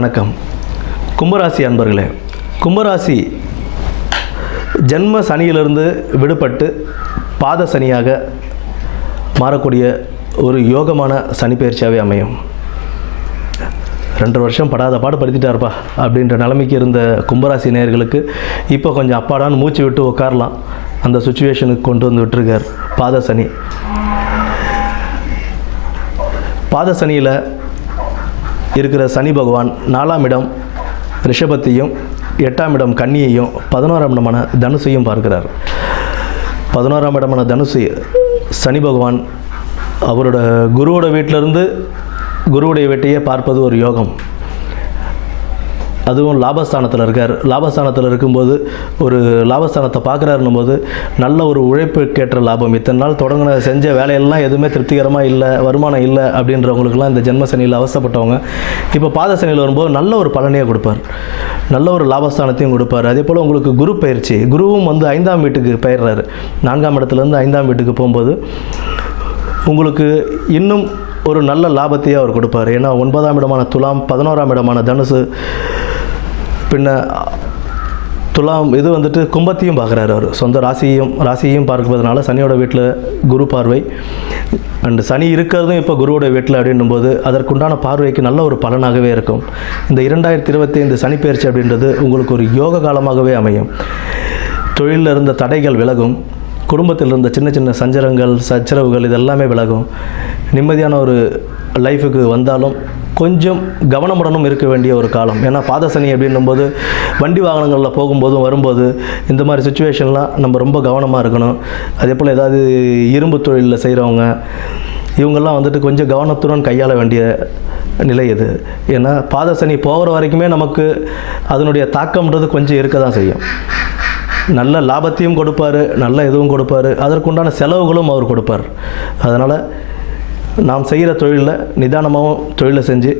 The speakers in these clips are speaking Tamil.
வணக்கம். கும்பராசி அன்பர்களே, கும்பராசி ஜென்ம சனியிலிருந்து விடுபட்டு பாத சனியாக மாறக்கூடிய ஒரு யோகமான சனி பயிற்சியாகவே அமையும். 2 வருஷம் படாத பாடுபடுத்திட்டார்ப்பா அப்படின்ற நிலைமைக்கு இருந்த கும்பராசி நேயர்களுக்கு இப்போ கொஞ்சம் அப்பாடான்னு மூச்சு விட்டு உட்காரலாம். அந்த சுச்சுவேஷனுக்கு கொண்டு வந்து விட்டுருக்கார் பாத சனி. பாத சனியில் இருக்கிற சனி பகவான் 4ஆம் இடம் ரிஷபத்தையும் 8ஆம் இடம் கன்னியையும் 11ஆம் இடமான தனுசையும் பார்க்கிறார். 11ஆம் இடமான தனுசு சனி பகவான் அவரோட குருவோட வீட்டிலிருந்து குருவுடைய வீட்டையே பார்ப்பது ஒரு யோகம். அதுவும் லாபஸ்தானத்தில் இருக்கார். லாபஸ்தானத்தில் இருக்கும்போது ஒரு லாபஸ்தானத்தை பார்க்குறாருன்னும் போது நல்ல ஒரு உழைப்புக்கேற்ற லாபம். இத்தனை நாள் தொடங்கின செஞ்ச வேலையெல்லாம் எதுவுமே திருப்திகரமாக இல்லை, வருமானம் இல்லை அப்படின்றவங்களுக்குலாம் இந்த ஜென்ம சனியில் அவசப்பட்டவங்க இப்போ பாத சனியில் வரும்போது நல்ல ஒரு பலனையை கொடுப்பார், நல்ல ஒரு லாபஸ்தானத்தையும் கொடுப்பார். அதே போல் உங்களுக்கு குரு பயிற்சி, குருவும் 5ஆம் வீட்டுக்கு பெயர்றாரு. 4ஆம் இடத்துலேருந்து 5ஆம் வீட்டுக்கு போகும்போது உங்களுக்கு இன்னும் ஒரு நல்ல லாபத்தையே அவர் கொடுப்பார். ஏன்னா 9ஆம் இடமான துலாம், 11ஆம் இடமான தனுசு, பின்ன துலாம் இது கும்பத்தையும் பார்க்குறாரு. அவர் சொந்த ராசியையும் பார்ப்பதனால சனியோட வீட்டில் குரு பார்வை அண்டு சனி இருக்கிறதும் இப்போ குருவோட வீட்டில் அப்படின்னும் போது அதற்குண்டான பார்வைக்கு நல்ல ஒரு பலனாகவே இருக்கும். இந்த 2025 சனி பயிற்சி அப்படின்றது உங்களுக்கு ஒரு யோக காலமாகவே அமையும். தொழிலில் இருந்த தடைகள் விலகும், குடும்பத்தில் இருந்த சின்ன சின்ன சச்சரவுகள் இதெல்லாமே விலகும். நிம்மதியான ஒரு லைஃபுக்கு வந்தாலும் கொஞ்சம் கவனமுடனும் இருக்க வேண்டிய ஒரு காலம். ஏன்னா பாத சனி அப்படின்னும்போது வண்டி வாகனங்களில் போகும்போதும் வரும்போது இந்த மாதிரி சுச்சுவேஷன்லாம் நம்ம ரொம்ப கவனமாக இருக்கணும். அதே போல் ஏதாவது இரும்பு தொழிலில் செய்கிறவங்க இவங்கெல்லாம் கொஞ்சம் கவனத்துடன் கையாள வேண்டிய நிலை இது. ஏன்னா பாத சனி போகிற வரைக்குமே நமக்கு அதனுடைய தாக்கம்ன்றது கொஞ்சம் இருக்க தான் செய்யும். நல்ல லாபத்தையும் கொடுப்பார், நல்ல இதுவும் கொடுப்பார், அதற்குண்டான செலவுகளும் அவர் கொடுப்பார். அதனால் நாம் செய்கிற தொழிலில் நிதானமாகவும் தொழிலை செஞ்சு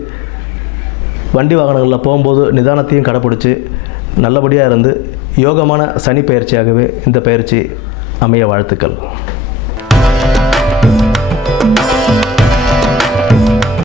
வண்டி வாகனங்களில் போகும்போது நிதானத்தையும் கடைப்பிடிச்சி நல்லபடியாக இருந்து யோகமான சனி பயிற்சியாகவே இந்த பயிற்சி அமைய வாழ்த்துக்கள்.